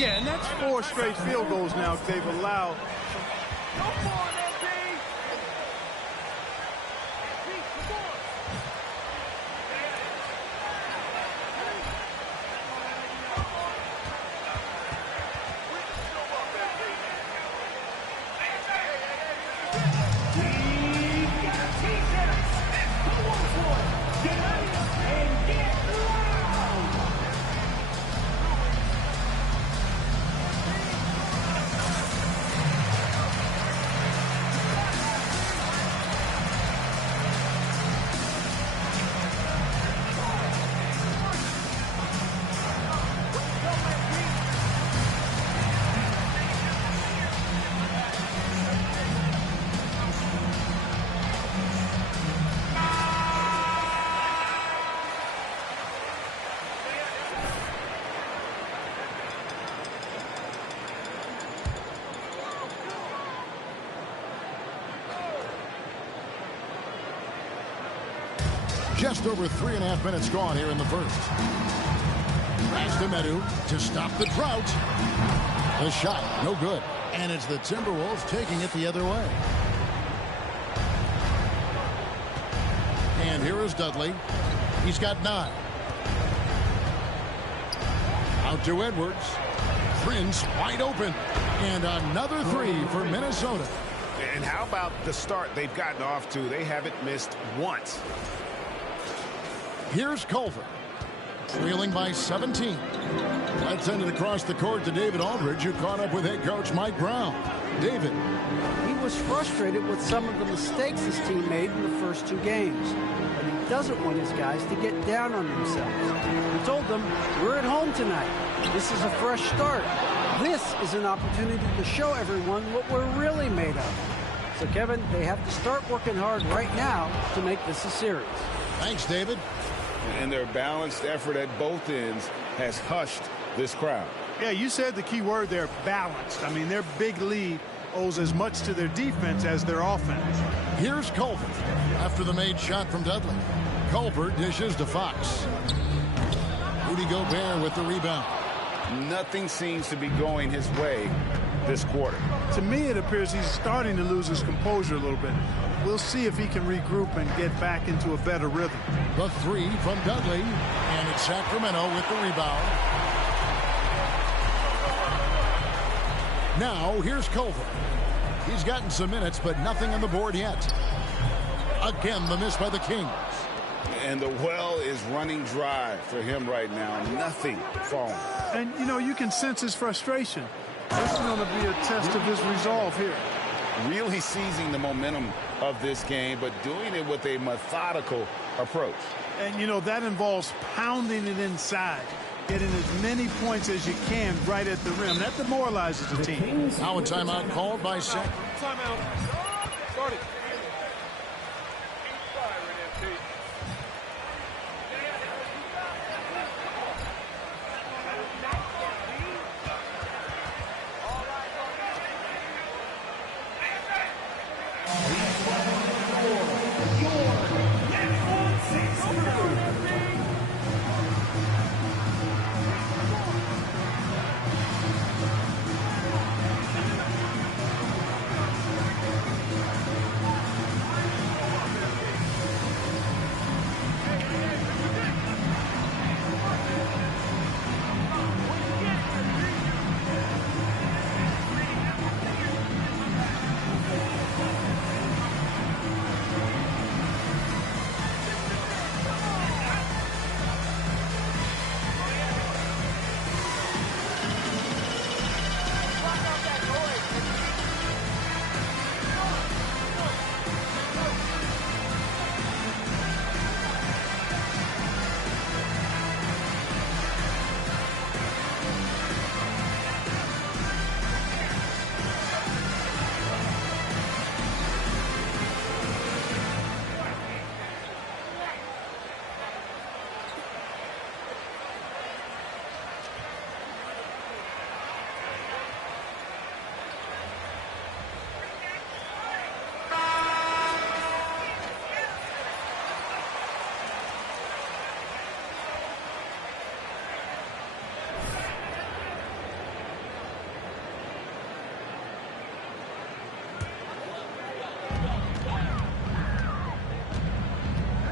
Yeah, and that's 4 straight field goals now they've allowed. Just over 3.5 minutes gone here in the first. Pass to Medu to stop the drought. The shot, no good. And it's the Timberwolves taking it the other way. And here is Dudley. He's got 9. Out to Edwards. Prince wide open. And another 3 for Minnesota. And how about the start they've gotten off to? They haven't missed once. Here's Culver, trailing by 17. Let's send it across the court to David Aldridge, who caught up with head coach Mike Brown. David. He was frustrated with some of the mistakes his team made in the first 2 games. But he doesn't want his guys to get down on themselves. He told them, we're at home tonight. This is a fresh start. This is an opportunity to show everyone what we're really made of. So, Kevin, they have to start working hard right now to make this a series. Thanks, David. And their balanced effort at both ends has hushed this crowd. Yeah, you said the key word there, balanced. I mean, their big lead owes as much to their defense as their offense. Here's Culver after the made shot from Dudley. Culver dishes to Fox. Rudy Gobert with the rebound. Nothing seems to be going his way this quarter. To me, it appears he's starting to lose his composure a little bit. We'll see if he can regroup and get back into a better rhythm. The 3 from Dudley, and it's Sacramento with the rebound. Now, here's Culver. He's gotten some minutes, but nothing on the board yet. Again, the miss by the Kings. And the well is running dry for him right now. Nothing falling. And, you know, you can sense his frustration. This is going to be a test of his resolve here. Really seizing the momentum of this game, but doing it with a methodical approach. And, you know, that involves pounding it inside, getting as many points as you can right at the rim. That demoralizes the team. Now a timeout called by Sac. Timeout. Started.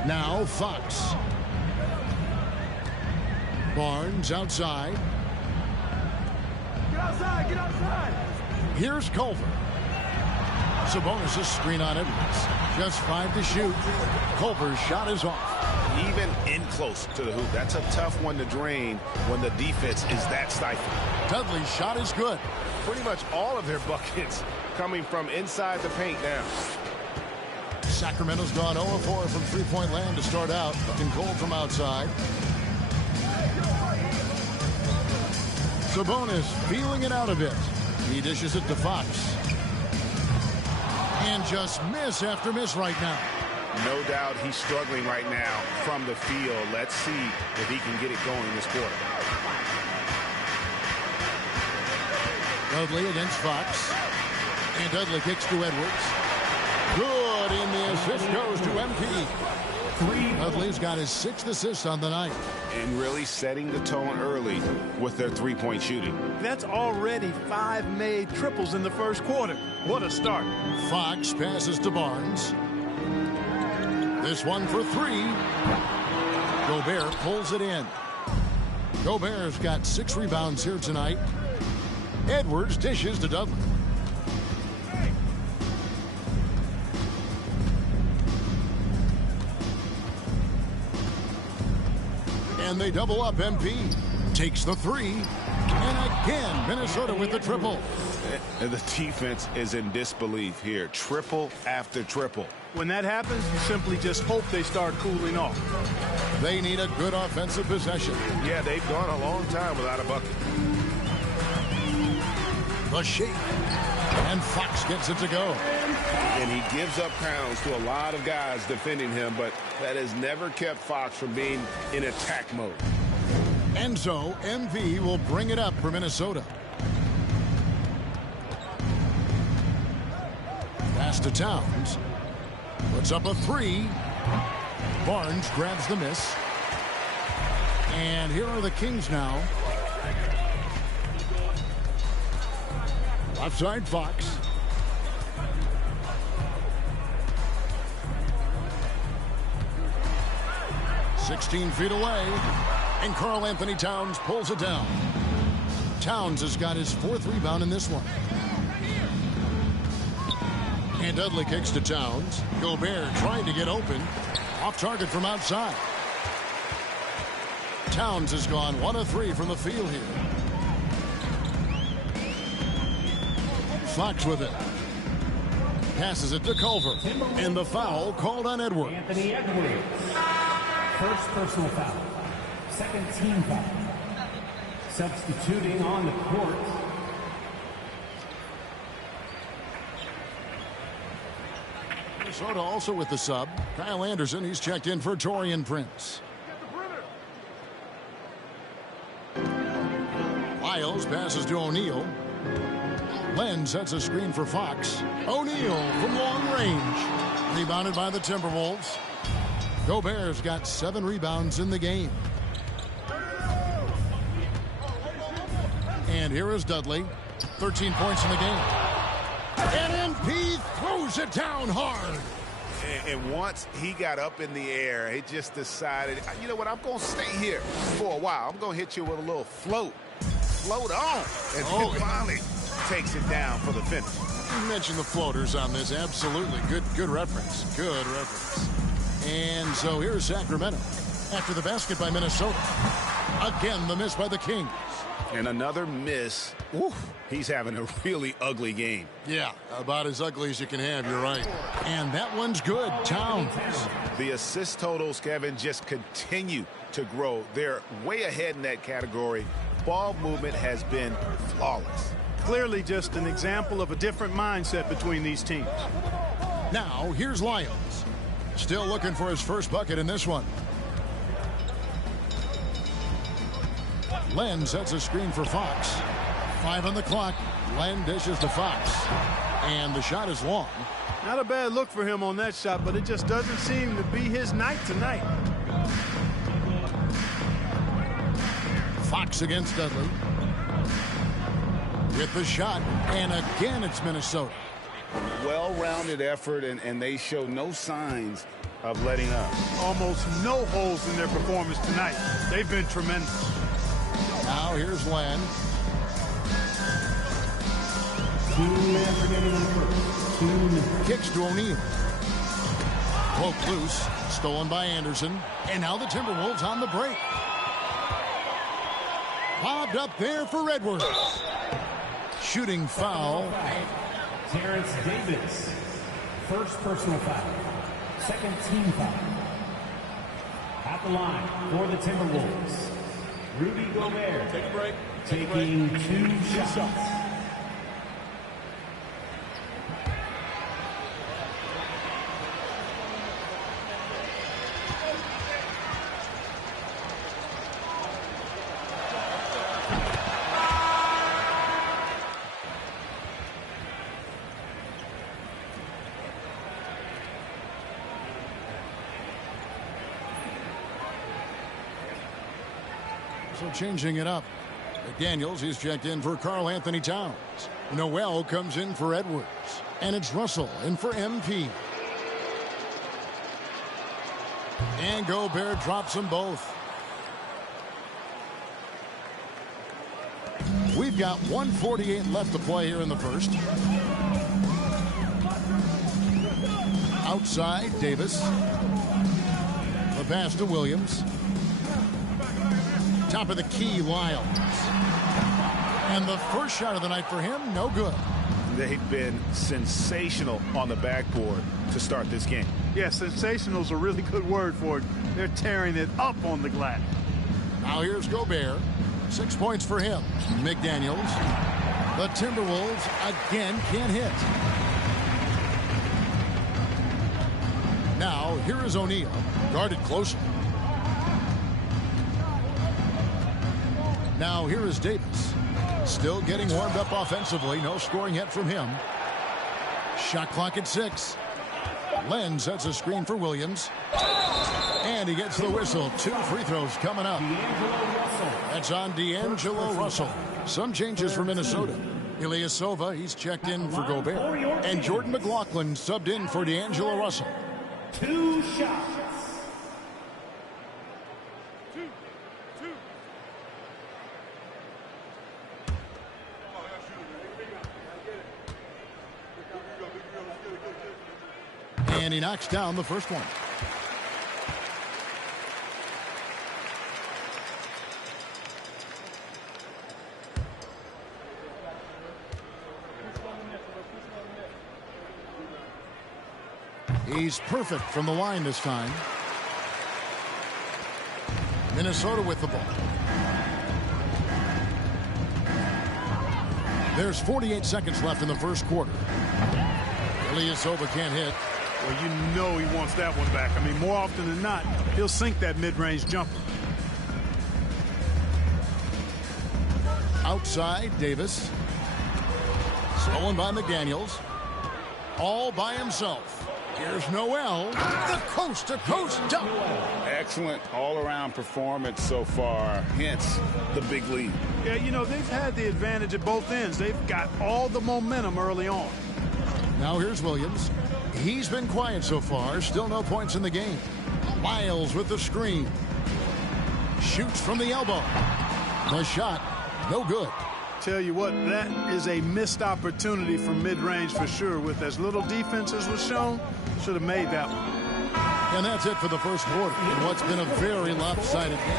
Now Fox. Barnes outside. Get outside, get outside. Here's Culver. Sabonis' screen on Edwards. Just 5 to shoot. Culver's shot is off. Even in close to the hoop. That's a tough one to drain when the defense is that stifled. Dudley's shot is good. Pretty much all of their buckets coming from inside the paint now. Sacramento's gone 0-4 from three-point land to start out. Looking cold from outside. Sabonis feeling it out a bit. He dishes it to Fox. And just miss after miss right now. No doubt he's struggling right now from the field. Let's see if he can get it going this quarter. Dudley against Fox. And Dudley kicks to Edwards. Good, and the assist goes to MP. Dudley's got his 6th assist on the night. And really setting the tone early with their three-point shooting. That's already 5 made triples in the first quarter. What a start. Fox passes to Barnes. This one for 3. Gobert pulls it in. Gobert's got 6 rebounds here tonight. Edwards dishes to Dudley. And they double up. MP takes the 3. And again, Minnesota with the triple. And the defense is in disbelief here. Triple after triple. When that happens, you simply just hope they start cooling off. They need a good offensive possession. Yeah, they've gone a long time without a bucket. The shake. And Fox gets it to go. And he gives up pounds to a lot of guys defending him, but that has never kept Fox from being in attack mode. And so MV will bring it up for Minnesota. Pass to Towns. Puts up a 3. Barnes grabs the miss. And here are the Kings now. Left side Fox. "16 feet away. And Karl Anthony Towns pulls it down. Towns has got his 4th rebound in this one. And Dudley kicks to Towns. Gobert trying to get open. Off target from outside. Towns has gone 1 of 3 from the field here. Fox with it. Passes it to Culver. And the foul called on Edwards. Anthony Edwards. First personal foul. Second team foul. Substituting on the court. Minnesota also with the sub. Kyle Anderson, he's checked in for Taurean Prince. Lyles passes to O'Neal. Len sets a screen for Fox. O'Neal from long range. Rebounded by the Timberwolves. Gobert's got 7 rebounds in the game. And here is Dudley. 13 points in the game. And MP throws it down hard. And once he got up in the air, he just decided, you know what, I'm going to stay here for a while. I'm going to hit you with a little float. Float on. And then finally takes it down for the finish. You mentioned the floaters on this. Absolutely. Good reference. Good reference. And so here's Sacramento. After the basket by Minnesota. Again, the miss by the Kings. And another miss. Oof, he's having a really ugly game. Yeah, about as ugly as you can have. You're right. And that one's good. Towns. The assist totals, Kevin, just continue to grow. They're way ahead in that category. Ball movement has been flawless. Clearly just an example of a different mindset between these teams. Now, here's Lyles. Still looking for his first bucket in this one. Len sets a screen for Fox. 5 on the clock. Len dishes to Fox. And the shot is long. Not a bad look for him on that shot, but it just doesn't seem to be his night tonight. Fox against Dudley. With the shot. And again, it's Minnesota. Well-rounded effort, and they show no signs of letting up. Almost no holes in their performance tonight. They've been tremendous. Now here's Len. 2 minutes remaining in the first. 2 minutes. Kicks to O'Neal. Poked loose. Stolen by Anderson. And now the Timberwolves on the break. Lobbed up there for Edwards. Shooting foul. Terrence Davis. First personal foul. Second team foul. At the line for the Timberwolves, Rudy Gobert. Take a break. Taking 2 shots. So changing it up. McDaniels is checked in for Karl Anthony Towns. Noel comes in for Edwards. And it's Russell in for MP. And Gobert drops them both. We've got 1:48 left to play here in the first. Outside, Davis. The pass to Williams. Top of the key, Lyles. And the first shot of the night for him, no good. They've been sensational on the backboard to start this game. Yeah, sensational is a really good word for it. They're tearing it up on the glass. Now here's Gobert. 6 points for him. McDaniels. The Timberwolves again can't hit. Now here is O'Neal. Guarded closely. Now here is Davis. Still getting warmed up offensively. No scoring yet from him. Shot clock at 6. Len sets a screen for Williams. And he gets the whistle. 2 free throws coming up. That's on D'Angelo Russell. Some changes for Minnesota. Ilyasova, he's checked in for Gobert. And Jordan McLaughlin subbed in for D'Angelo Russell. 2 shots. And he knocks down the first one. He's perfect from the line this time. Minnesota with the ball. There's 48 seconds left in the first quarter. Ilyasova can't hit. Well, you know he wants that one back. I mean, more often than not, he'll sink that mid-range jumper. Outside, Davis. Stolen by McDaniels. All by himself. Here's Noel. The coast-to-coast dunk. Excellent all-around performance so far, hence the big lead. Yeah, you know, they've had the advantage at both ends. They've got all the momentum early on. Now here's Williams. He's been quiet so far. Still no points in the game. Lyles with the screen. Shoots from the elbow. The shot, no good. Tell you what, that is a missed opportunity from mid-range for sure. With as little defense as was shown, should have made that one. And that's it for the first quarter in what's been a very lopsided game.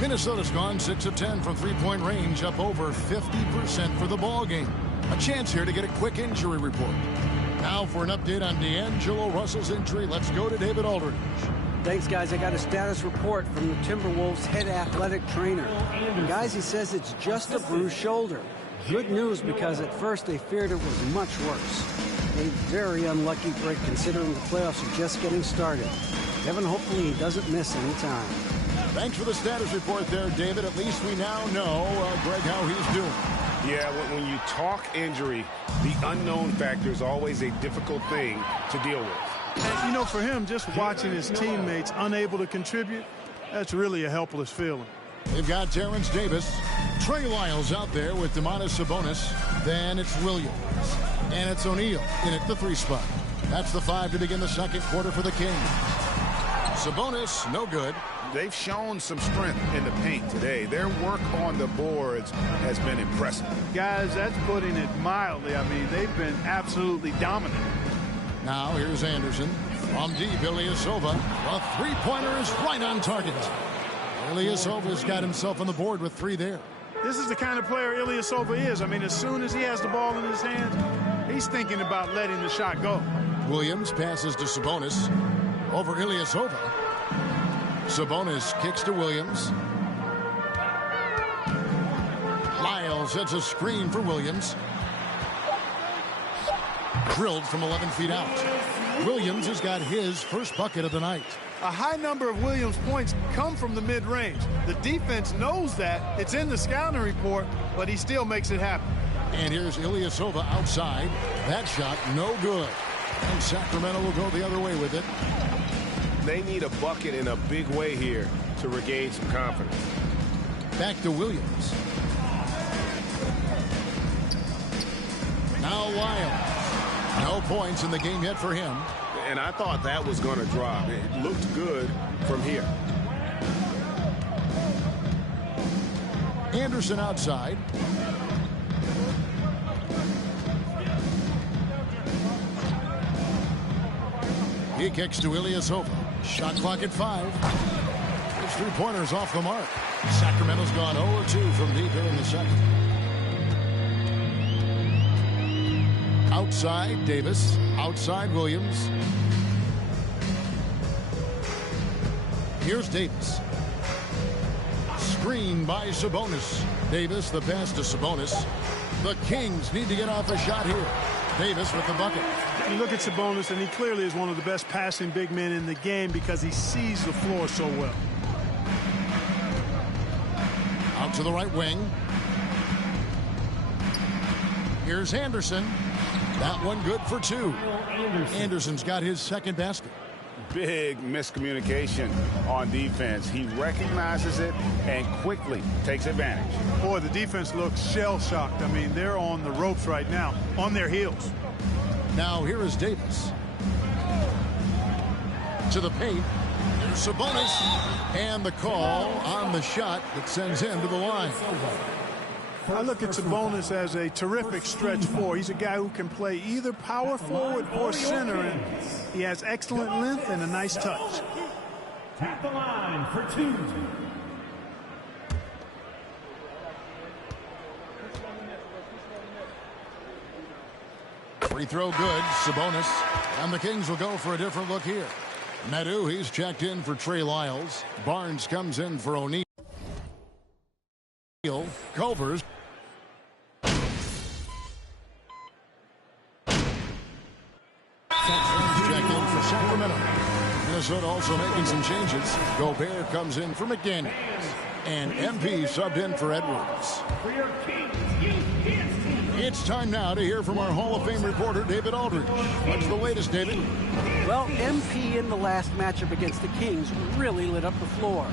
Minnesota's gone 6 of 10 from three-point range, up over 50% for the ball game. A chance here to get a quick injury report. Now for an update on D'Angelo Russell's injury, let's go to David Aldridge. Thanks, guys. I got a status report from the Timberwolves head athletic trainer. Guys, he says it's just a bruised shoulder. Good news, because at first they feared it was much worse. A very unlucky break considering the playoffs are just getting started. Kevin, hopefully he doesn't miss any time. Thanks for the status report there, David. At least we now know, Greg, how he's doing. Yeah, when you talk injury, the unknown factor is always a difficult thing to deal with. And, you know, for him, just watching his teammates unable to contribute, that's really a helpless feeling. They've got Terrence Davis. Trey Lyles out there with Domantas Sabonis. Then it's Williams. And it's O'Neal in at the 3 spot. That's the 5 to begin the second quarter for the Kings. Sabonis, no good. They've shown some strength in the paint today. Their work on the boards has been impressive. Guys, that's putting it mildly. I mean, they've been absolutely dominant. Now here's Anderson. From deep, Ilyasova. The three-pointer is right on target. Ilyasova's got himself on the board with 3 there. This is the kind of player Ilyasova is. I mean, as soon as he has the ball in his hands, he's thinking about letting the shot go. Williams passes to Sabonis. Over Ilyasova. Sabonis kicks to Williams. Lyles sets a screen for Williams. Drilled from 11 feet out. Williams has got his first bucket of the night. A high number of Williams' points come from the mid-range. The defense knows that. It's in the scouting report, but he still makes it happen. And here's Ilyasova outside. That shot, no good. And Sacramento will go the other way with it. They need a bucket in a big way here to regain some confidence. Back to Williams. Now Lyles. No points in the game yet for him. And I thought that was going to drop. It looked good from here. Anderson outside. He kicks to Ilyasova. Shot clock at 5. His three-pointer's off the mark. Sacramento's gone 0-2 from deep here in the second. Outside Davis. Outside Williams. Here's Davis. Screen by Sabonis. Davis, the pass to Sabonis. The Kings need to get off a shot here. Davis with the bucket. You look at Sabonis, and he clearly is one of the best passing big men in the game because he sees the floor so well. Out to the right wing. Here's Anderson. That one good for 2. Anderson's got his second basket. Big miscommunication on defense. He recognizes it and quickly takes advantage. Boy, the defense looks shell-shocked. I mean, they're on the ropes right now, on their heels. Now here is Davis. To the paint. There's Sabonis. And the call on the shot that sends him to the line. I look at Sabonis as a terrific stretch 4. He's a guy who can play either power forward or center, and he has excellent length and a nice touch. At the line for 2. Free throw good. Sabonis. And the Kings will go for a different look here. Nadu, he's checked in for Trey Lyles. Barnes comes in for O'Neal. Culver's. Check in for Sacramento. Minnesota also making some changes. Gobert comes in for McDaniels. And MP subbed in for Edwards. It's time now to hear from our Hall of Fame reporter, David Aldridge. What's the latest, David? Well, MP in the last matchup against the Kings really lit up the floor.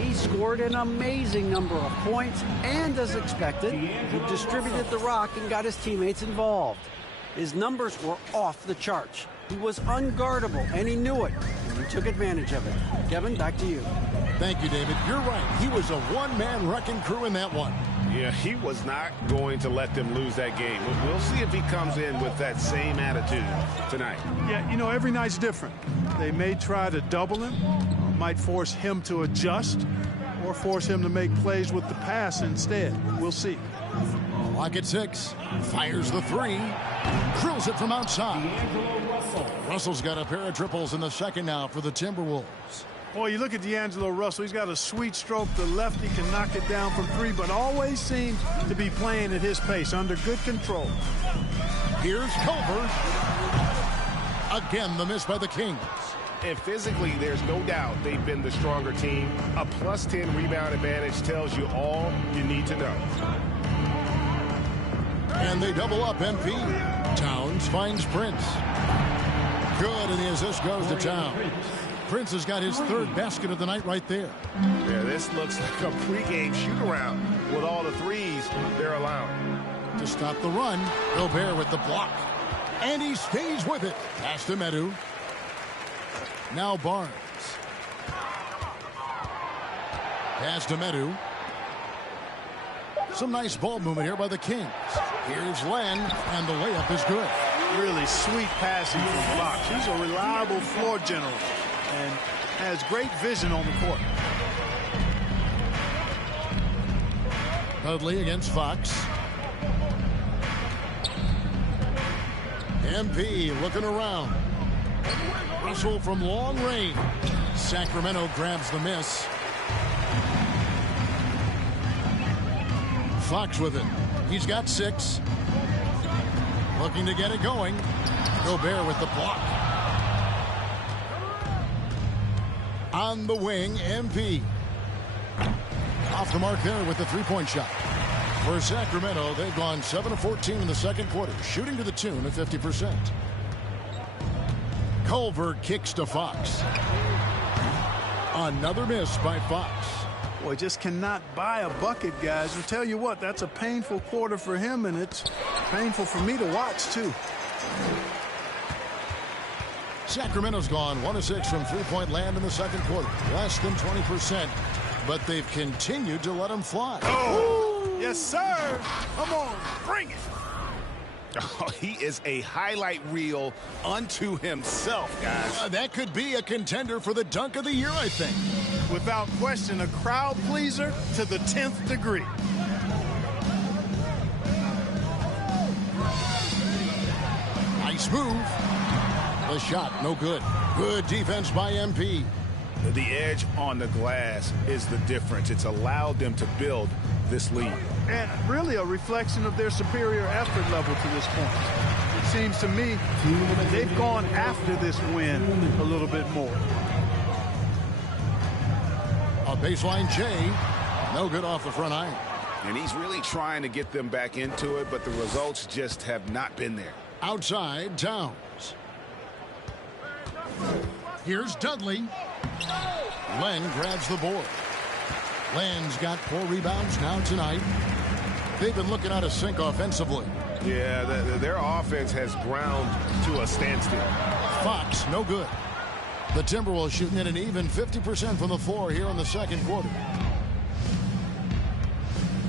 He scored an amazing number of points, and as expected, he distributed the rock and got his teammates involved. His numbers were off the charts. He was unguardable, and he knew it. And he took advantage of it. Kevin, back to you. Thank you, David. You're right. He was a one-man wrecking crew in that one. Yeah, he was not going to let them lose that game. We'll see if he comes in with that same attitude tonight. Yeah, you know, every night's different. They may try to double him, might force him to adjust, or force him to make plays with the pass instead. We'll see. Lock at 6. Fires the 3. Drills it from outside. D'Angelo Russell. Russell's got a pair of triples in the second now for the Timberwolves. Boy, you look at D'Angelo Russell. He's got a sweet stroke. The lefty can knock it down from 3, but always seems to be playing at his pace, under good control. Here's Culver. Again, the miss by the Kings. And physically, there's no doubt they've been the stronger team. A +10 rebound advantage tells you all you need to know. And they double up MP. Towns finds Prince. Good, and the assist goes to Towns. Prince has got his 3rd basket of the night right there. Yeah, this looks like a pregame shoot-around with all the threes they're allowing. To stop the run, Gobert with the block. And he stays with it. Pass to Medu. Now Barnes. Pass to Medu. Some nice ball movement here by the Kings. Here's Len, and the layup is good. Really sweet passing from Fox. He's a reliable floor general and has great vision on the court. Dudley against Fox. MP looking around. Russell from long range. Sacramento grabs the miss. Fox with it. He's got 6. Looking to get it going. Gobert with the block. On the wing, MP. Off the mark there with the 3-point shot. For Sacramento, they've gone 7 of 14 in the second quarter, shooting to the tune of 50%. Culver kicks to Fox. Another miss by Fox. Boy, just cannot buy a bucket, guys. I'll tell you what, that's a painful quarter for him, and it's painful for me to watch, too. Sacramento's gone 1 of 6 from 3-point land in the second quarter. Less than 20%, but they've continued to let him fly. Oh, yes, sir. Come on, bring it. Oh, he is a highlight reel unto himself, guys. That could be a contender for the dunk of the year, I think. Without question, a crowd pleaser to the 10th degree. Nice move. The shot, no good. Good defense by MP. The edge on the glass is the difference. It's allowed them to build this lead. And really a reflection of their superior effort level to this point. It seems to me they've gone after this win a little bit more. A baseline J. No good off the front iron. And he's really trying to get them back into it, but the results just have not been there. Outside, Towns. Here's Dudley. Len grabs the board. Len's got 4 rebounds now tonight. They've been looking out of sync offensively. Yeah, their offense has ground to a standstill. Fox, no good. The Timberwolves shooting at an even 50% from the floor here in the second quarter.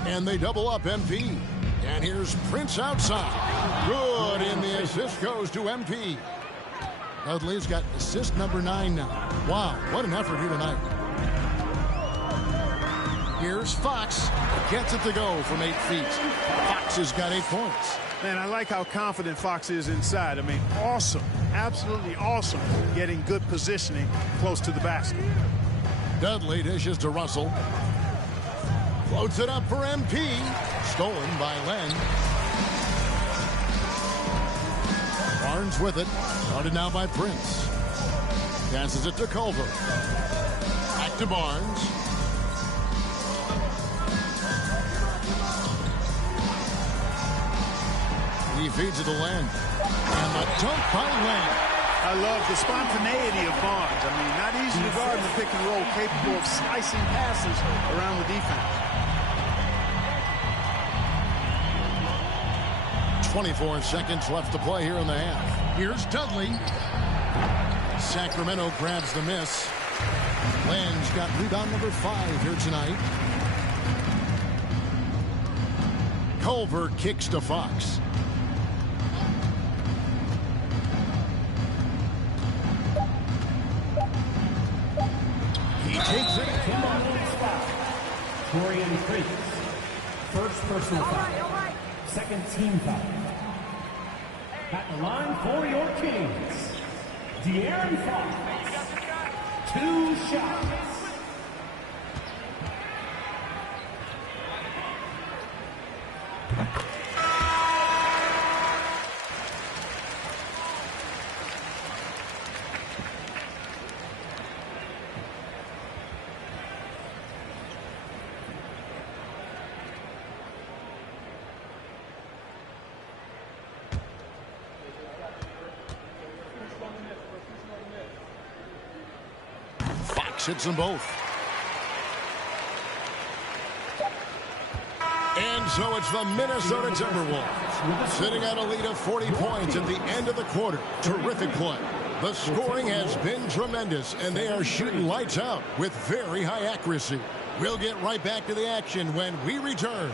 And they double up MP. And here's Prince outside. Good, and the assist goes to MP. Dudley's got assist number 9 now. Wow, what an effort here tonight. Here's Fox. Gets it to go from 8 feet. Fox has got 8 points. Man, I like how confident Fox is inside. I mean, awesome. Absolutely awesome. Getting good positioning close to the basket. Dudley dishes to Russell. Floats it up for MP. Stolen by Len. Barnes with it. Started now by Prince. Passes it to Culver. Back to Barnes. He feeds it to Len. And the dunk by Len. I love the spontaneity of Barnes. I mean, not easy to guard in the pick and roll, capable of slicing passes around the defense. 24 seconds left to play here in the half. Here's Dudley. Sacramento grabs the miss. Len's got rebound number 5 here tonight. Culver kicks to Fox. He takes it. Torian Prince. First personal foul. Second team foul. At the line for your Kings, De'Aaron Fox. 2 shots. Hits them both. And so it's the Minnesota Timberwolves sitting on a lead of 40 points at the end of the quarter. Terrific play. The scoring has been tremendous, and they are shooting lights out with very high accuracy. We'll get right back to the action when we return.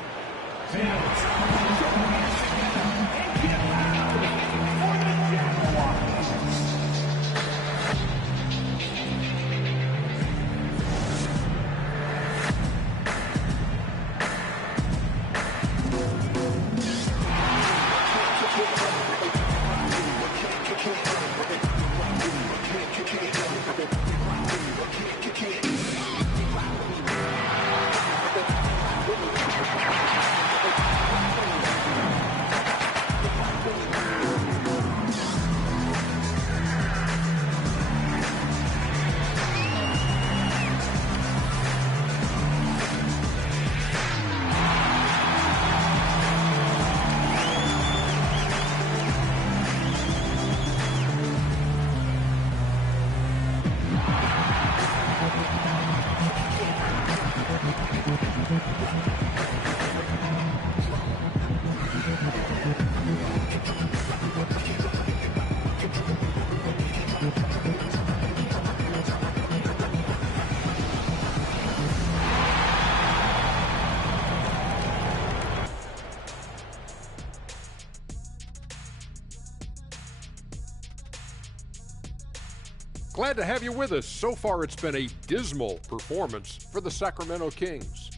Glad to have you with us. So far, it's been a dismal performance for the Sacramento Kings.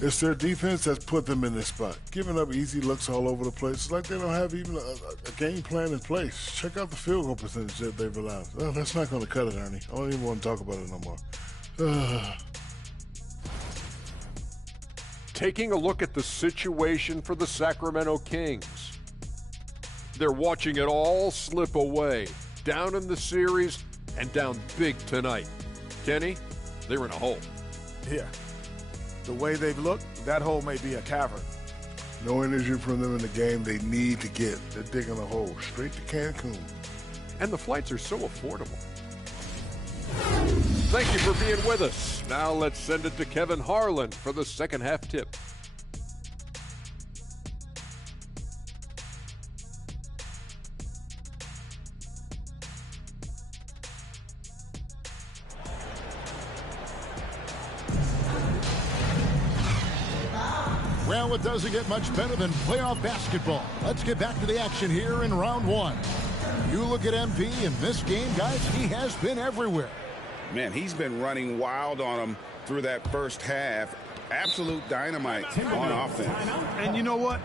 It's their defense that's put them in this spot. Giving up easy looks all over the place. It's like they don't have even a game plan in place. Check out the field goal percentage that they've allowed. Oh, that's not going to cut it, Ernie. I don't even want to talk about it no more. Taking a look at the situation for the Sacramento Kings. They're watching it all slip away. Down in the series and down big tonight. Kenny, they're in a hole. Yeah. The way they've looked, that hole may be a cavern. No energy from them in the game they need to get. They're digging a hole straight to Cancun. And the flights are so affordable. Thank you for being with us. Now let's send it to Kevin Harlan for the second half tip. Well, it doesn't get much better than playoff basketball. Let's get back to the action here in round one. You look at MP in this game, guys, he has been everywhere. Man, he's been running wild on them through that first half. Absolute dynamite on offense. And you know what?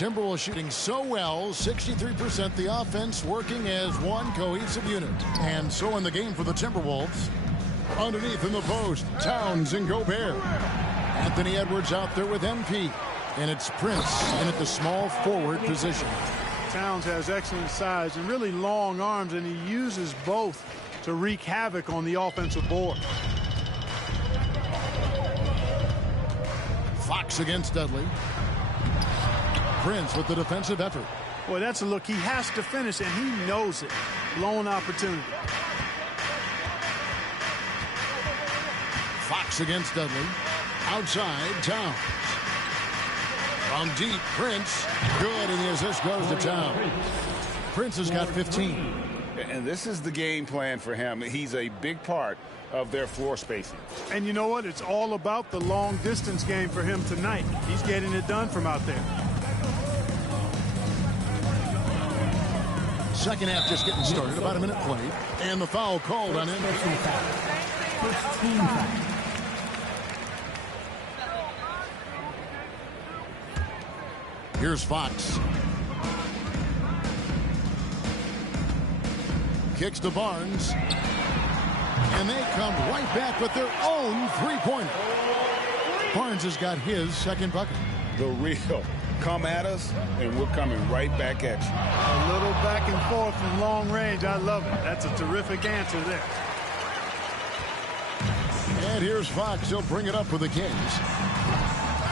Timberwolves shooting so well, 63% the offense working as one cohesive unit. And so in the game for the Timberwolves, underneath in the post, Towns and Gobert. Anthony Edwards out there with MP. And it's Prince in at the small forward position. Towns has excellent size and really long arms, and he uses both to wreak havoc on the offensive board. Fox against Dudley. Prince with the defensive effort. Boy, that's a look he has to finish, and he knows it. Lone opportunity. Fox against Dudley. Outside, Towns. From deep, Prince. Good, and the assist goes to Towns. Prince has got 15. And this is the game plan for him. He's a big part of their floor spacing. And you know what? It's all about the long distance game for him tonight. He's getting it done from out there. Second half just getting started. About a minute played. And the foul called on him. First team foul. Here's Fox. Kicks to Barnes. And they come right back with their own three-pointer. Barnes has got his second bucket. The real come at us, and we're coming right back at you. A little back and forth from long range. I love it. That's a terrific answer there. And here's Fox. He'll bring it up for the Kings.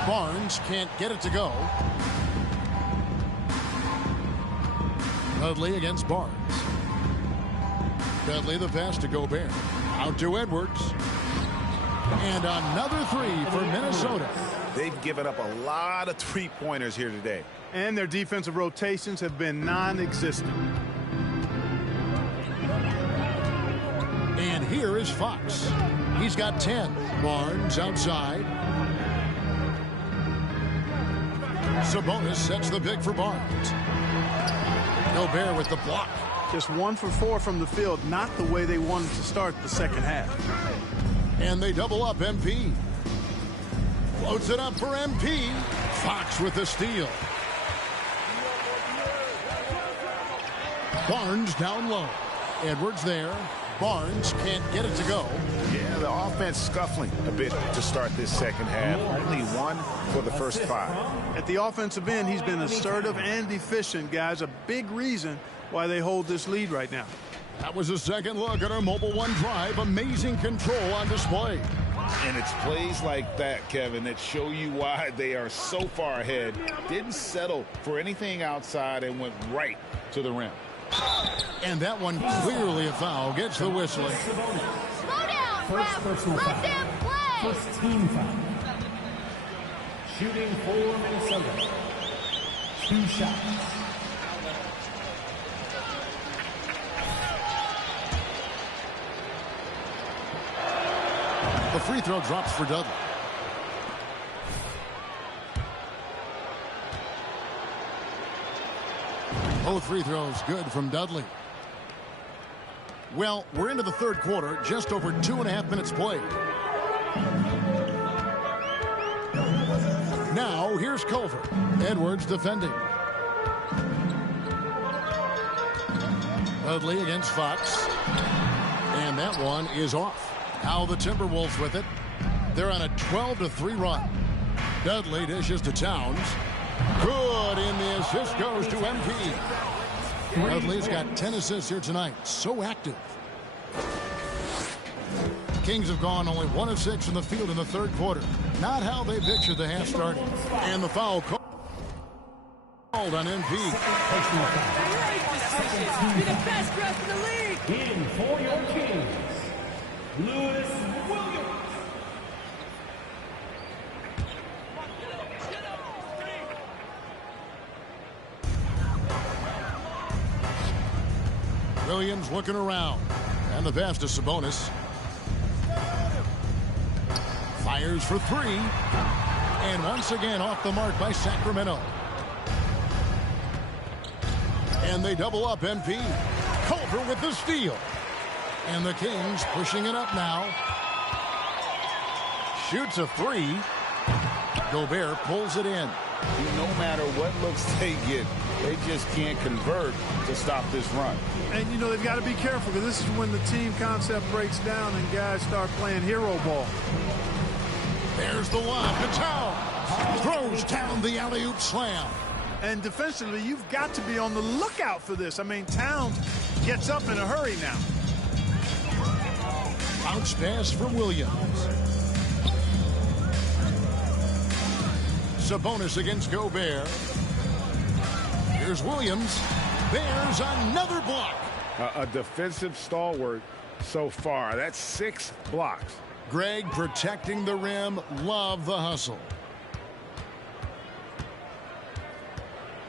Barnes can't get it to go. Dudley against Barnes. Dudley the pass to Gobert. Out to Edwards. And another three for Minnesota. They've given up a lot of three-pointers here today. And their defensive rotations have been non-existent. And here is Fox. He's got 10. Barnes outside. Sabonis sets the pick for Barnes. Gobert with the block. Just 1 for 4 from the field, not the way they wanted to start the second half. And they double up MP. Floats it up for MP. Fox with the steal. Barnes down low. Edwards there. Barnes can't get it to go. Yeah, the offense scuffling a bit to start this second half. Only 1 for the first 5. At the offensive end, he's been assertive and efficient, guys. A big reason why they hold this lead right now. That was a second look at our Mobile One drive. Amazing control on display. And it's plays like that, Kevin, that show you why they are so far ahead. Didn't settle for anything outside and went right to the rim. And that one clearly a foul. Gets the whistle. Slow down, First personal Let foul. them play. First team foul. Shooting for Minnesota. 2 shots. The free throw drops for Dudley. Both free throws good from Dudley. Well, we're into the third quarter, just over 2.5 minutes played. Now, here's Culver. Edwards defending. Dudley against Fox. And that one is off. Now the Timberwolves with it. They're on a 12-3 run. Dudley dishes to Towns. Good, and the assist goes to MP. Dudley's got 10 assists here tonight. So active. Kings have gone only 1 of 6 from the field in the third quarter. Not how they pictured the half starting. And the foul called on MP. Be the best ref in the league. In for your Kings, Lewis Williams. Williams looking around. And the pass to Sabonis. Fires for 3. And once again off the mark by Sacramento. And they double up MP. Culver with the steal. And the Kings pushing it up now. Shoots a 3. Gobert pulls it in. No matter what looks they get, they just can't convert to stop this run. And, you know, they've got to be careful because this is when the team concept breaks down and guys start playing hero ball. There's the lob. Patel throws down the alley-oop slam. And defensively, you've got to be on the lookout for this. I mean, Towns gets up in a hurry now. Bounce pass for Williams. Sabonis against Gobert. Here's Williams. There's another block. A defensive stalwart so far. That's 6 blocks. Greg protecting the rim. Love the hustle.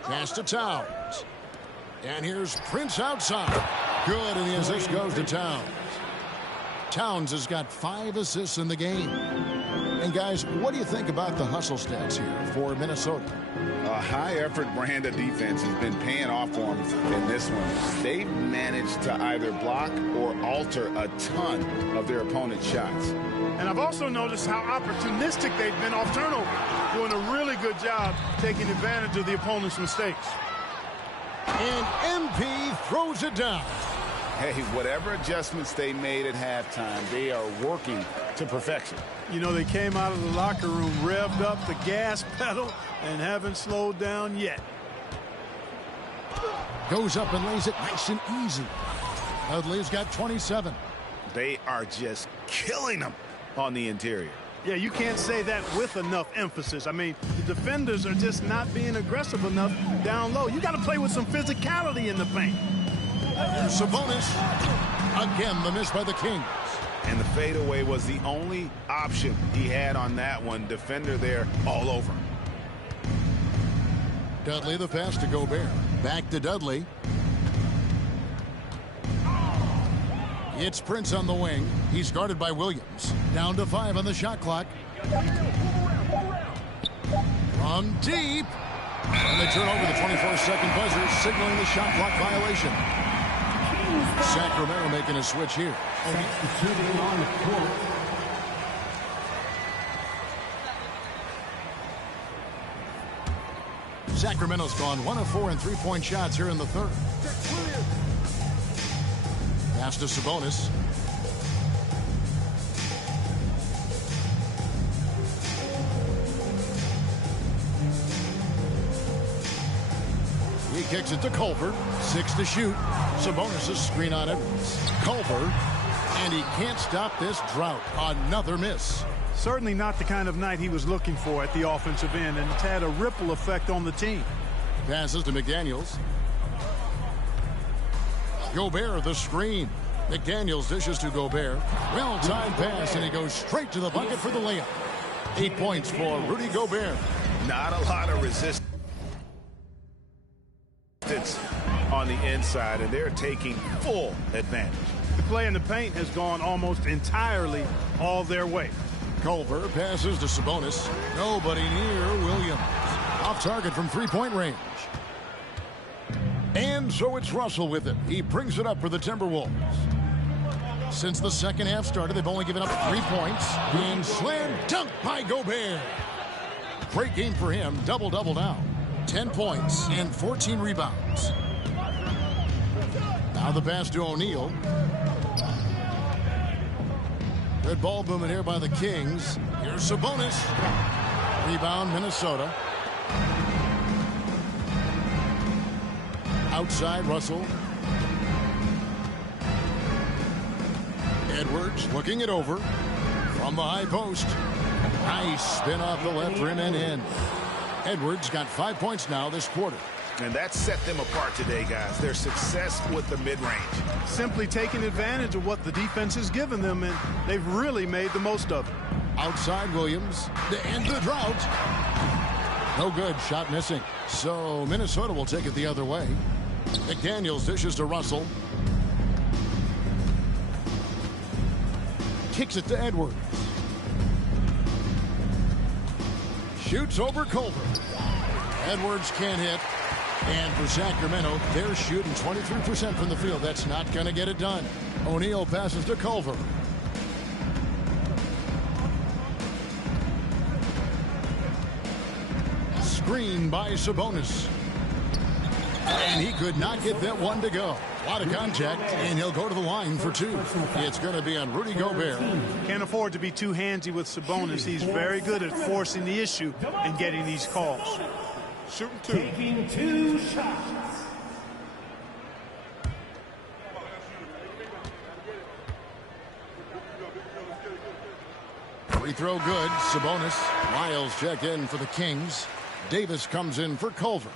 Pass to Towns. And here's Prince outside. Good, and the assist goes to Towns. Towns has got 5 assists in the game. And guys, what do you think about the hustle stats here for Minnesota? A high-effort brand of defense has been paying off for them in this one. They've managed to either block or alter a ton of their opponent's shots. And I've also noticed how opportunistic they've been off turnover, doing a really good job taking advantage of the opponent's mistakes. And MP throws it down. Hey, whatever adjustments they made at halftime, they are working to perfection. You know, they came out of the locker room, revved up the gas pedal, and haven't slowed down yet. Goes up and lays it nice and easy. Dudley's got 27. They are just killing them on the interior. Yeah, you can't say that with enough emphasis. I mean, the defenders are just not being aggressive enough down low. You got to play with some physicality in the paint. Here's Sabonis. Again, the miss by the Kings. And the fadeaway was the only option he had on that one. Defender there all over him. Dudley the pass to Gobert. Back to Dudley. It's Prince on the wing. He's guarded by Williams. Down to 5 on the shot clock. From deep. And they turn over the 24-second buzzer, signaling the shot clock violation. Sacramento making a switch here. Substituting on the court. Sacramento's gone 1 of 4 in three-point shots here in the third. Pass to Sabonis. He kicks it to Culver. 6 to shoot. Sabonis' screen on Edwards. Culver, and he can't stop this drought. Another miss. Certainly not the kind of night he was looking for at the offensive end, and it's had a ripple effect on the team. Passes to McDaniels. Gobert, the screen. McDaniels dishes to Gobert. Well-timed pass, and he goes straight to the bucket for the layup. 8 points for Rudy Gobert. Not a lot of resistance on the inside, and they're taking full advantage. The play in the paint has gone almost entirely all their way. Culver passes to Sabonis. Nobody near Williams. Off target from three-point range. And so it's Russell with it. He brings it up for the Timberwolves. Since the second half started, they've only given up 3 points. And slam dunk by Gobert. Great game for him. Double-double now. 10 points and 14 rebounds. Now the pass to O'Neal. Good ball movement here by the Kings. Here's Sabonis. Rebound, Minnesota. Outside, Russell. Edwards looking it over. From the high post. Nice spin off the left rim and in. Edwards got 5 points now this quarter. And that set them apart today, guys. Their success with the mid-range. Simply taking advantage of what the defense has given them, and they've really made the most of it. Outside Williams to end the drought. No good. Shot missing. So Minnesota will take it the other way. McDaniels dishes to Russell. Kicks it to Edwards. Shoots over Culver. Edwards can't hit. And for Sacramento, they're shooting 23% from the field. That's not going to get it done. O'Neal passes to Culver. screen by Sabonis. And he could not get that one to go. A lot of contact, and he'll go to the line for two. It's going to be on Rudy Gobert. Can't afford to be too handsy with Sabonis. He's very good at forcing the issue and getting these calls. Shooting two. Taking 2 shots. Free throw good. Sabonis. Lyles check in for the Kings. Davis comes in for Culver.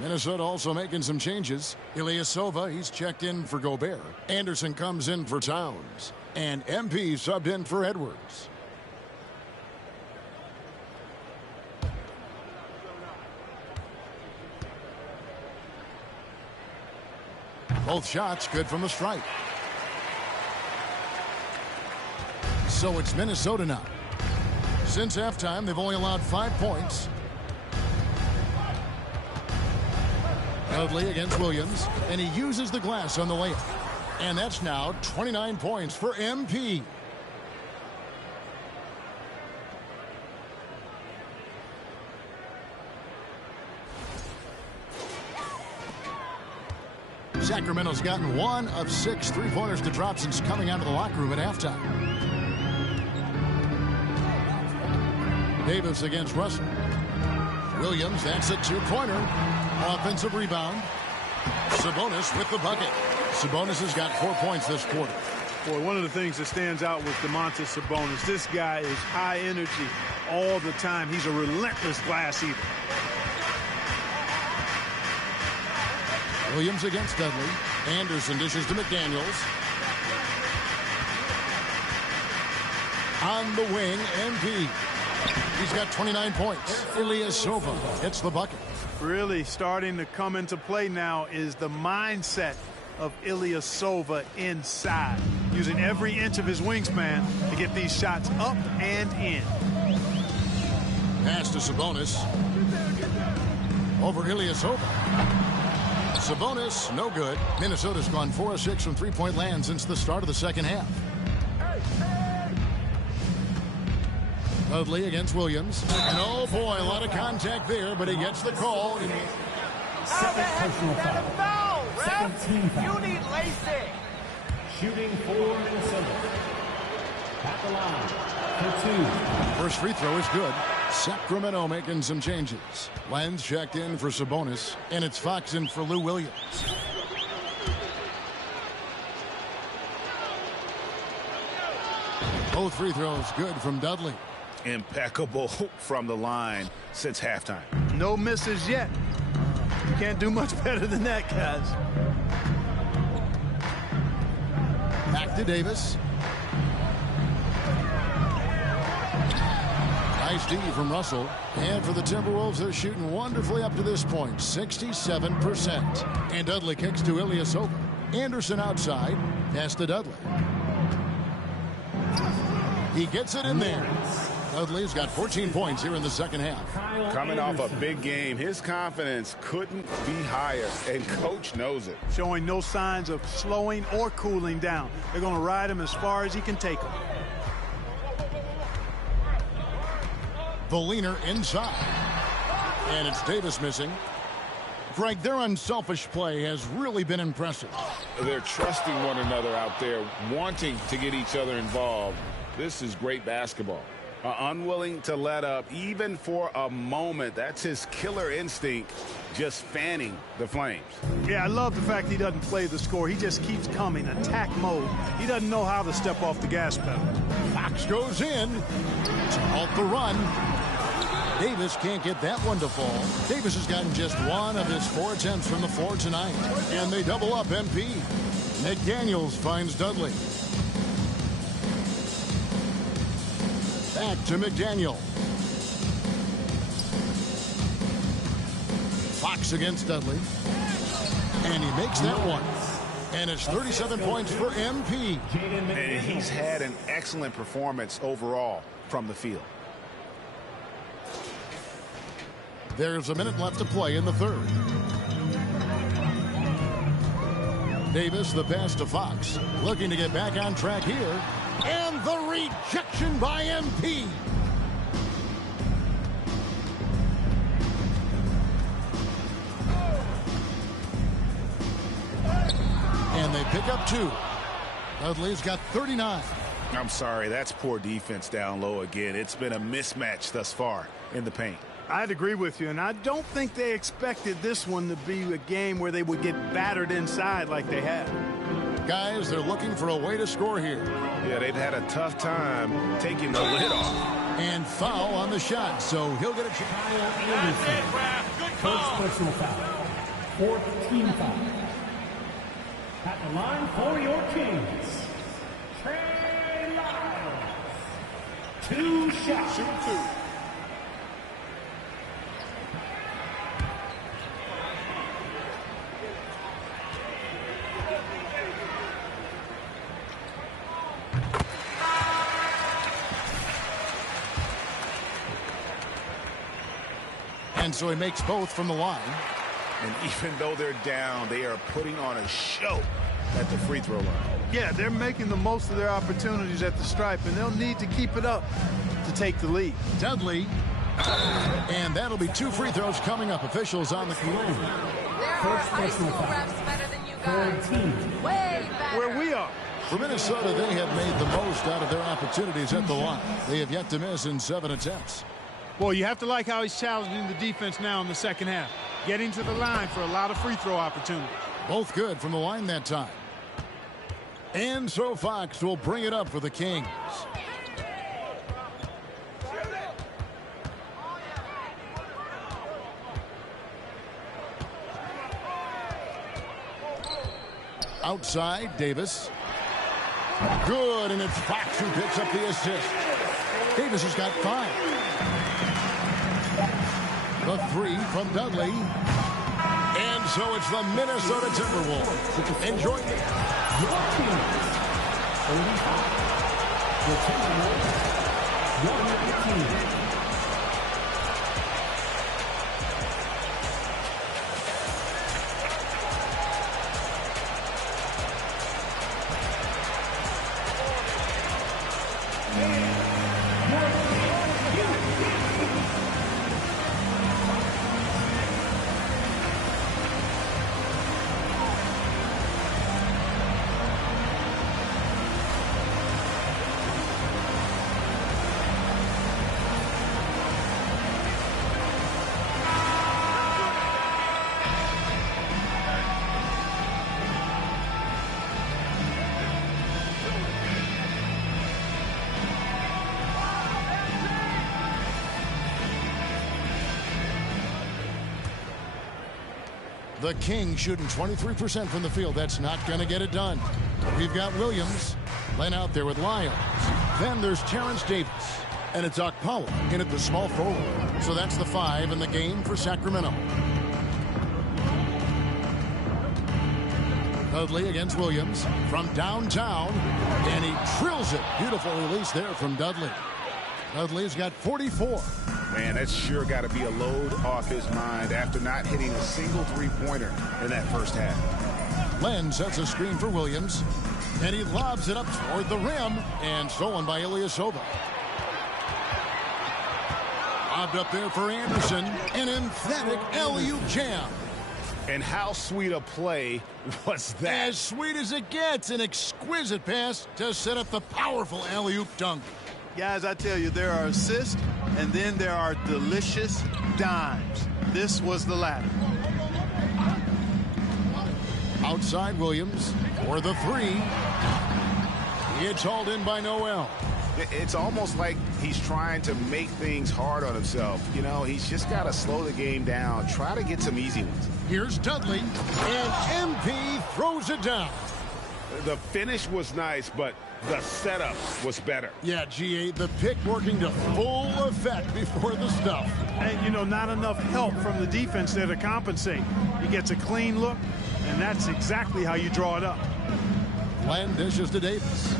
Minnesota also making some changes. Ilyasova, he's checked in for Gobert. Anderson comes in for Towns. And MP subbed in for Edwards. Both shots good from the stripe. So it's Minnesota now. Since halftime, they've only allowed 5 points. Dudley against Williams, and he uses the glass on the layup. And that's now 29 points for MP. Sacramento's gotten 1 of 6 3-pointers to drop since coming out of the locker room at halftime. Davis against Russell. Williams, that's a 2-pointer. Offensive rebound. Sabonis with the bucket. Sabonis has got 4 points this quarter. Boy, one of the things that stands out with Domantas Sabonis, this guy is high energy all the time. He's a relentless glass eater. Williams against Dudley. Anderson dishes to McDaniels. On the wing, MP. He's got 29 points. Ilyasova hits the bucket. Really starting to come into play now is the mindset of Ilyasova inside, using every inch of his wingspan to get these shots up and in. Pass to Sabonis. Over Ilyasova. Sabonis, no good. Minnesota's gone 4 of 6 from three-point land since the start of the second half. Dudley against Williams. And oh boy, a lot of contact there, but he gets the call. Second personal foul. Second team foul. You need Lacey. Shooting for Minnesota. At the line for 2. First free throw is good. Sacramento making some changes. Lenz checked in for Sabonis, and it's Fox in for Lou Williams. Both free throws good from Dudley. Impeccable from the line since halftime. No misses yet. You can't do much better than that, guys. Back to Davis. Nice D from Russell. And for the Timberwolves, they're shooting wonderfully up to this point, 67%. And Dudley kicks to Ilyasova. Anderson outside. Pass to Dudley. He gets it in there. Dudley's got 14 points here in the second half. Coming off a big game, his confidence couldn't be higher, and coach knows it. Showing no signs of slowing or cooling down. They're going to ride him as far as he can take him. Berliner inside. And it's Davis missing. Greg, their unselfish play has really been impressive. They're trusting one another out there, wanting to get each other involved. This is great basketball. Unwilling to let up even for a moment. That's his killer instinct, just fanning the flames. Yeah, I love the fact he doesn't play the score. He just keeps coming, attack mode. He doesn't know how to step off the gas pedal. Fox goes in to halt the run. Davis can't get that one to fall. Davis has gotten just 1 of his 4 attempts from the floor tonight. And they double up MP. McDaniels finds Dudley. Back to McDaniel. Fox against Dudley. And he makes that one. And it's 37 points for MP. And he's had an excellent performance overall from the field. There's a minute left to play in the third. Davis, the pass to Fox. Looking to get back on track here. And the rejection by MP. they pick up 2. Dudley's got 39. I'm sorry, that's poor defense down low again. It's been a mismatch thus far in the paint. I'd agree with you, and I don't think they expected this one to be a game where they would get battered inside like they have. Guys, they're looking for a way to score here. Yeah, they've had a tough time taking the lid off. And foul on the shot, so he'll get a chance. First personal foul. 4th team foul. At the line for your Kings, Trey Lyles. 2 shots. Shoot 2. And so he makes both from the line. And even though they're down, they are putting on a show at the free throw line. Yeah, they're making the most of their opportunities at the stripe, and they'll need to keep it up to take the lead. Dudley. And that'll be 2 free throws coming up. Officials on the line. First personal foul. Third team. Way better. Where we are. For Minnesota, they have made the most out of their opportunities at the line. They have yet to miss in 7 attempts. Boy, you have to like how he's challenging the defense now in the second half. Getting to the line for a lot of free throw opportunities. Both good from the line that time. And so Fox will bring it up for the Kings. Outside, Davis. Good, and it's Fox who picks up the assist. Davis has got 5. The 3 from Dudley. And so it's the Minnesota Timberwolves. Enjoy it. The Timberwolves. The Kings shooting 23% from the field. That's not going to get it done. We've got Williams laying out there with Lyles. Then there's Terrence Davis. And it's Okpala in at the small forward. So that's the 5 in the game for Sacramento. Dudley against Williams from downtown. And he drills it. Beautiful release there from Dudley. Dudley's got 44. Man, that's sure got to be a load off his mind after not hitting a single three-pointer in that first half. Len sets a screen for Williams, and he lobs it up toward the rim, and stolen by Ilyasova. Lobbed up there for Anderson, an emphatic alley-oop jam. And how sweet a play was that? As sweet as it gets, an exquisite pass to set up the powerful alley-oop dunk. Guys, I tell you, there are assists, and then there are delicious dimes. This was the latter. Outside Williams for the 3. It's hauled in by Noel. It's almost like he's trying to make things hard on himself. You know, he's just got to slow the game down, try to get some easy ones. Here's Dudley, and MP throws it down. The finish was nice, but the setup was better. Yeah, GA, the pick working to full effect before the stuff. And, you know, not enough help from the defense there to compensate. He gets a clean look, and that's exactly how you draw it up. Land dishes to Davis.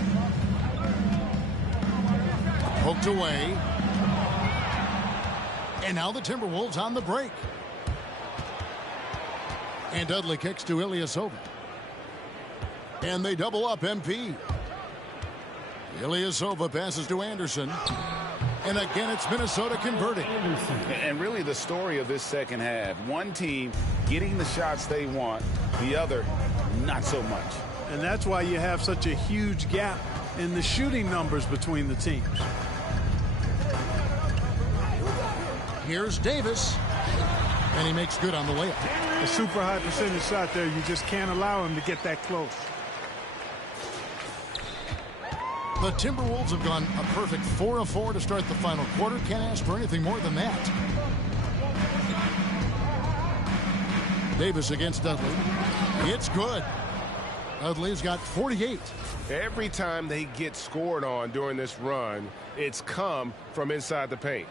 Poked away. And now the Timberwolves on the break. And Dudley kicks to Ilyasova. And they double up MP. Ilyasova passes to Anderson. And again, it's Minnesota converting. And really the story of this second half, one team getting the shots they want, the other not so much. And that's why you have such a huge gap in the shooting numbers between the teams. Here's Davis. And he makes good on the layup. A super high percentage shot there. You just can't allow him to get that close. The Timberwolves have gone a perfect 4 of 4 to start the final quarter. Can't ask for anything more than that. Davis against Dudley. It's good. Dudley's got 48. Every time they get scored on during this run, it's come from inside the paint.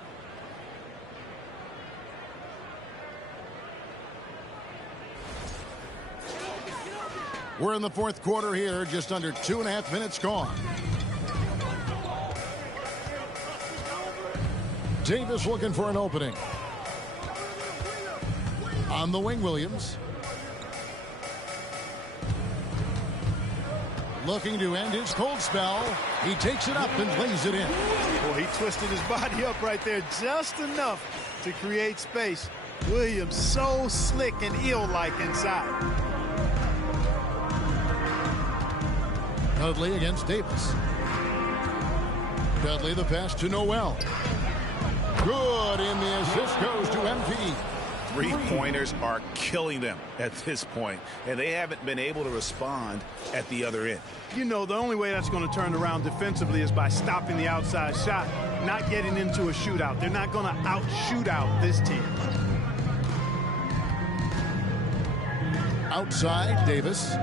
We're in the fourth quarter here, just under 2.5 minutes gone. Davis looking for an opening. On the wing, Williams. Looking to end his cold spell. He takes it up and lays it in. Boy, he twisted his body up right there just enough to create space. Williams so slick and ill-like inside. Dudley against Davis. Dudley the pass to Noel. Good, and the assist goes to MP. Three-pointers are killing them at this point, and they haven't been able to respond at the other end. You know, the only way that's going to turn around defensively is by stopping the outside shot, not getting into a shootout. They're not going to out-shoot out this team. Outside, Davis.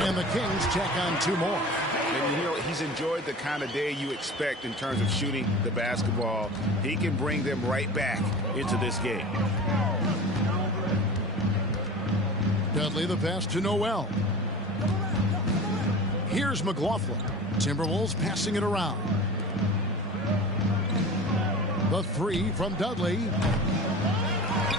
And the Kings check on 2 more. And, you know, he's enjoyed the kind of day you expect in terms of shooting the basketball. He can bring them right back into this game. Dudley the pass to Noel. Here's McLaughlin. Timberwolves passing it around. The 3 from Dudley.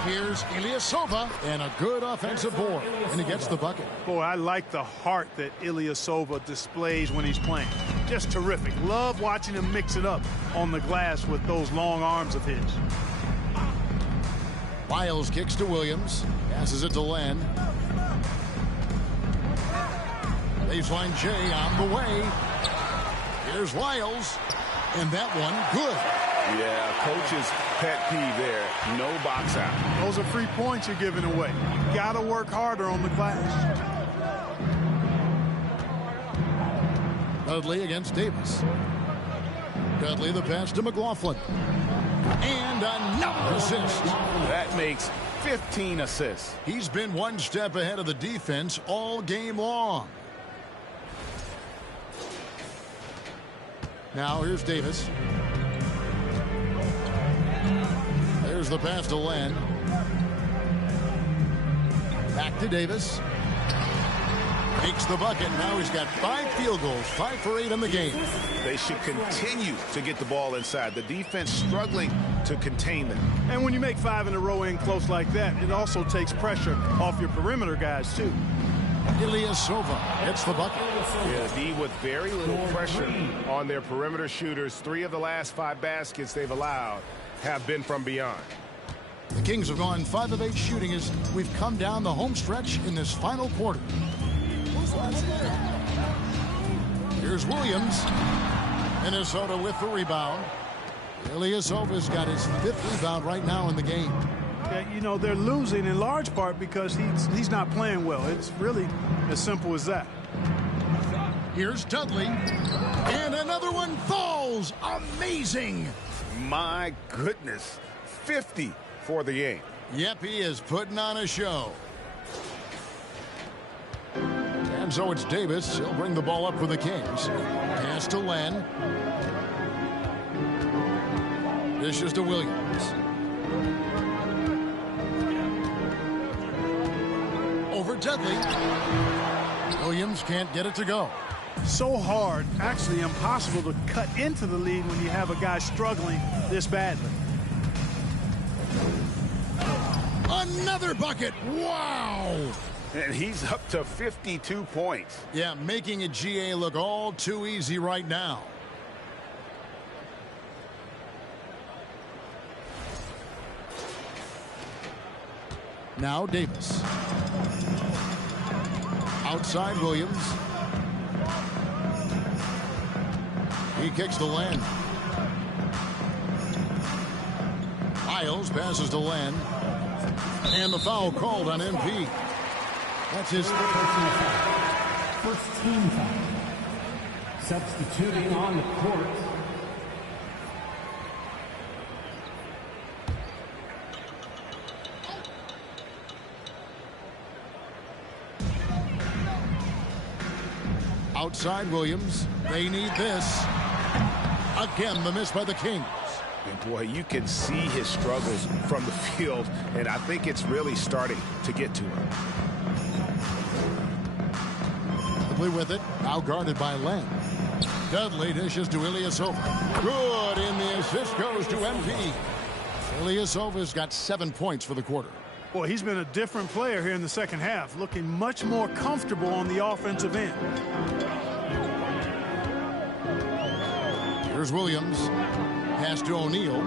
Here's Ilyasova, and a good offensive board, and he gets the bucket. Boy, I like the heart that Ilyasova displays when he's playing. Just terrific. Love watching him mix it up on the glass with those long arms of his. Wiles kicks to Williams, passes it to Len. Baseline J on the way. Here's Wiles, and that one good. Yeah, coach's pet peeve there. No box out. Those are free points you're giving away. Got to work harder on the glass. Dudley against Davis. Dudley the pass to McLaughlin. And another assist. That makes 15 assists. He's been one step ahead of the defense all game long. Now here's Davis. There's the pass to Len. Back to Davis. Makes the bucket. Now he's got 5 field goals, 5 for 8 in the game. They should continue to get the ball inside. The defense struggling to contain them. And when you make 5 in a row in close like that, it also takes pressure off your perimeter guys, too. Ilyasova gets the bucket. Yeah, D with very little pressure on their perimeter shooters. 3 of the last 5 baskets they've allowed have been from beyond. The Kings have gone 5 of 8 shooting as we've come down the home stretch in this final quarter. Here's Williams. Minnesota with the rebound. Ilyasova's got his 5th rebound right now in the game. Yeah, you know, they're losing in large part because he's not playing well. It's really as simple as that. Here's Dudley. And another one falls. Amazing. My goodness. 50 for the game. Yep, he is putting on a show. And so it's Davis. He'll bring the ball up for the Kings. Pass to Len. Dishes to Williams. Over Dudley. Williams can't get it to go. So hard, actually impossible to cut into the lead when you have a guy struggling this badly. Another bucket. Wow. And he's up to 52 points. Yeah, making a GA look all too easy right now. Now Davis. Outside Williams. He kicks to Len. Miles passes to Len. And the foul called on MP. That's his first team foul. Substituting on the court. Outside Williams. They need this. Again, the miss by the Kings. And boy, you can see his struggles from the field, and I think it's really starting to get to him. Dudley with it. Now guarded by Len. Dudley dishes to Ilyasova. Good, and the assist goes to MP. Ilyasova's got 7 points for the quarter. Boy, he's been a different player here in the second half, looking much more comfortable on the offensive end. Here's Williams. Pass to O'Neal.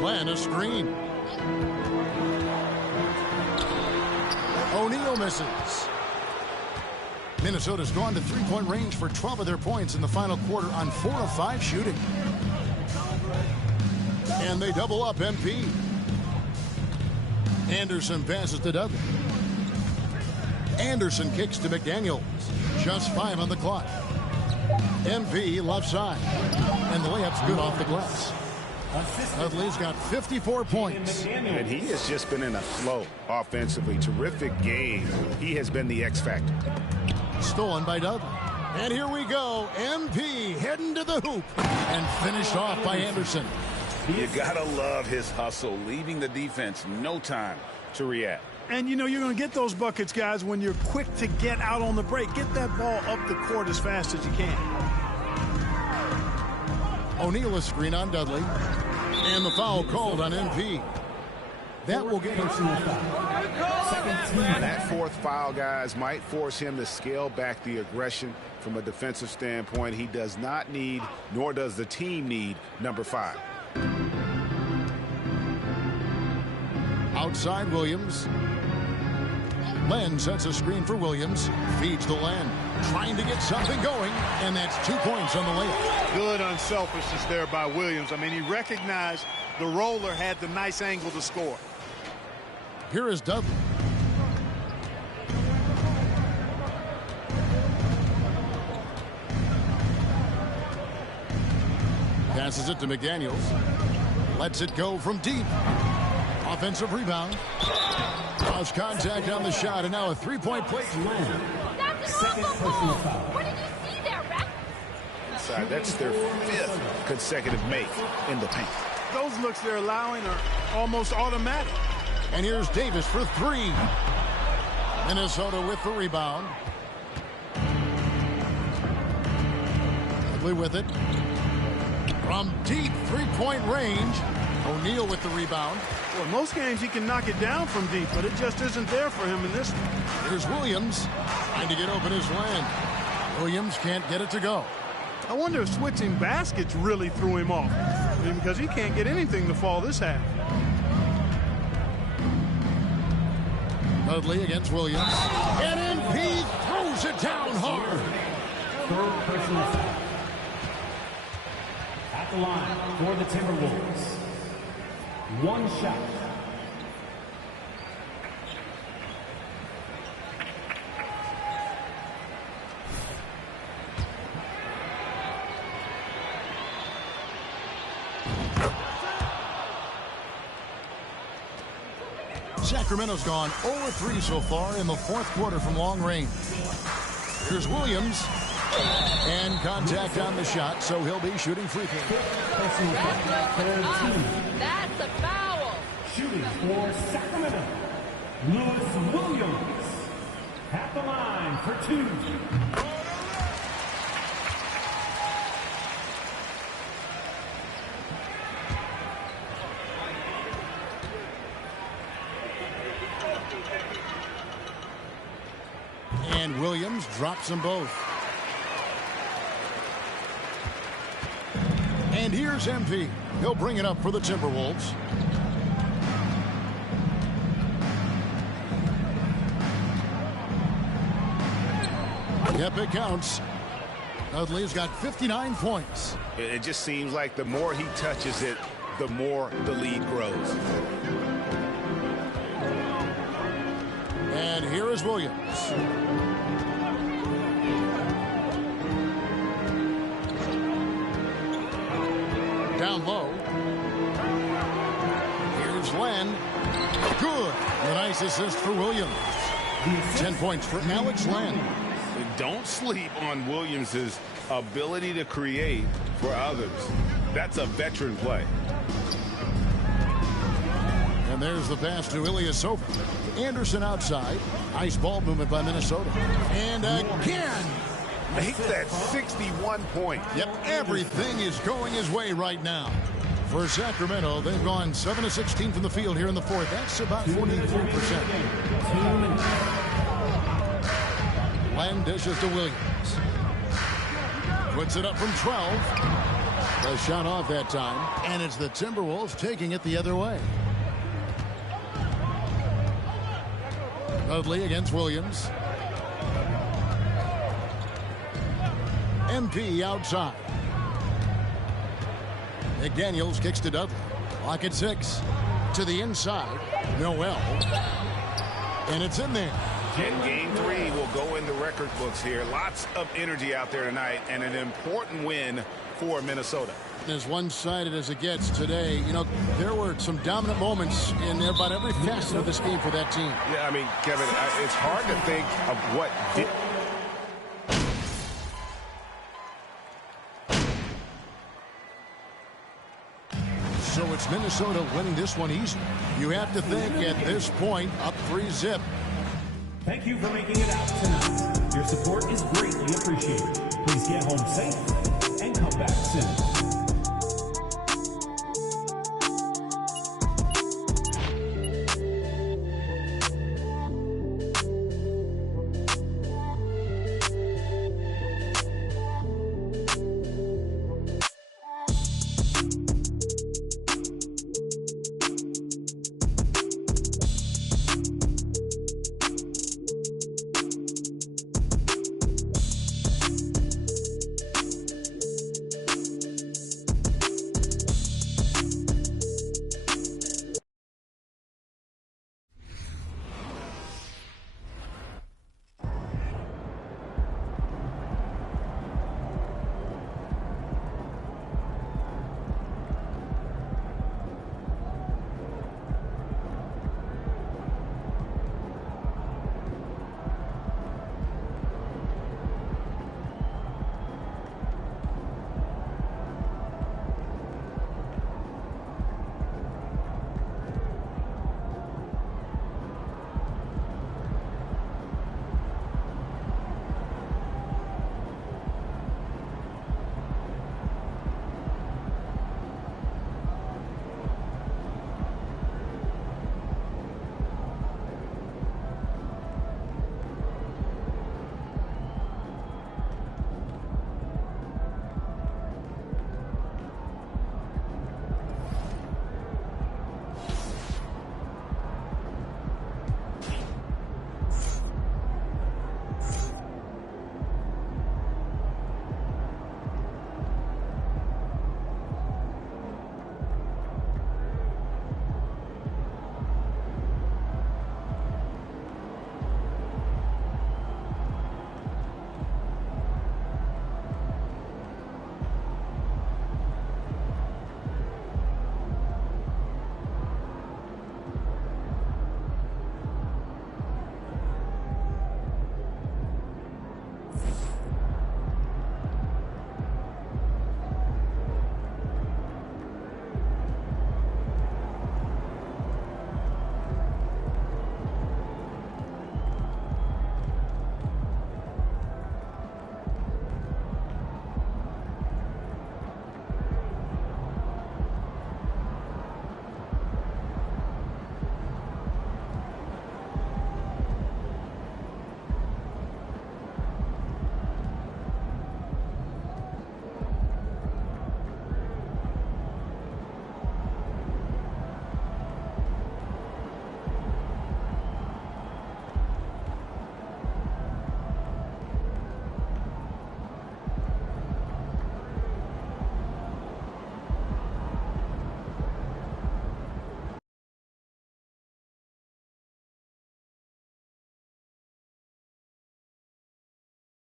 Len, a screen. O'Neal misses. Minnesota's gone to three-point range for 12 of their points in the final quarter on 4 of 5 shooting. And they double up MP. Anderson passes to Dudley. Anderson kicks to McDaniels. Just 5 on the clock. MP left side. And the layup's good off the glass. Dudley's got 54 points. And he has just been in a flow offensively. Terrific game. He has been the X factor. Stolen by Dudley. And here we go. MP heading to the hoop. And finished off by Anderson. You gotta love his hustle, leaving the defense no time to react. And you know you're going to get those buckets, guys, when you're quick to get out on the break. Get that ball up the court as fast as you can. O'Neal a screen on Dudley. And the foul called on MP. That will get him some foul. That fourth foul, guys, might force him to scale back the aggression from a defensive standpoint. He does not need, nor does the team need, number 5. Outside Williams. Len sets a screen for Williams. Feeds to Len. Trying to get something going. And that's 2 points on the layup. Good unselfishness there by Williams. I mean, he recognized the roller had the nice angle to score. Here is Dudley. Passes it to McDaniels. Lets it go from deep. Offensive rebound. Lost contact on the shot, and now a three-point play. That's an awful ball. What did you see there, Ref? Inside, that's their 5th consecutive make in the paint. Those looks they're allowing are almost automatic. And here's Davis for 3. Minnesota with the rebound. Dudley with it. From deep three-point range. O'Neal with the rebound. Well, most games he can knock it down from deep, but it just isn't there for him in this one. Here's Williams. Trying to get open his Len. Williams can't get it to go. I wonder if switching baskets really threw him off. I mean, because he can't get anything to fall this half. Dudley against Williams. And MP throws it down hard. Third personal foul. At the line for the Timberwolves. 1 shot. Sacramento's gone 0-3 so far in the 4th quarter from long range. Here's Williams. And contact on the shot, so he'll be shooting free throw. That's a foul. Shooting for Sacramento, Lewis Williams. At the line for 2. And Williams drops them both. And here's MP. He'll bring it up for the Timberwolves. Yep, it counts. Dudley's got 59 points. It just seems like the more he touches it, the more the lead grows. And here is Williams. Down low. Here's Len. Good. A nice assist for Williams. 10 points for Alex Len. Don't sleep on Williams's ability to create for others. That's a veteran play. And there's the pass to Ilyasova. Anderson outside. Nice ball movement by Minnesota. And again. Make that 61 points. Yep, everything is going his way right now. For Sacramento, they've gone 7 of 16 from the field here in the fourth. That's about 44%. Len dishes to Williams. Puts it up from 12. The shot off that time. And it's the Timberwolves taking it the other way. Dudley against Williams. MP outside. McDaniels kicks to Dudley. Clock at 6. To the inside. Noel. And it's in there. And game 3 will go in the record books here. Lots of energy out there tonight and an important win for Minnesota. As one-sided as it gets today, you know, there were some dominant moments in about every facet of this game for that team. Yeah, I mean, Kevin, it's hard to think of what did. So it's Minnesota winning this one easy. You have to think at this point, up 3-0. Thank you for making it out tonight. Your support is greatly appreciated. Please get home safe and come back soon.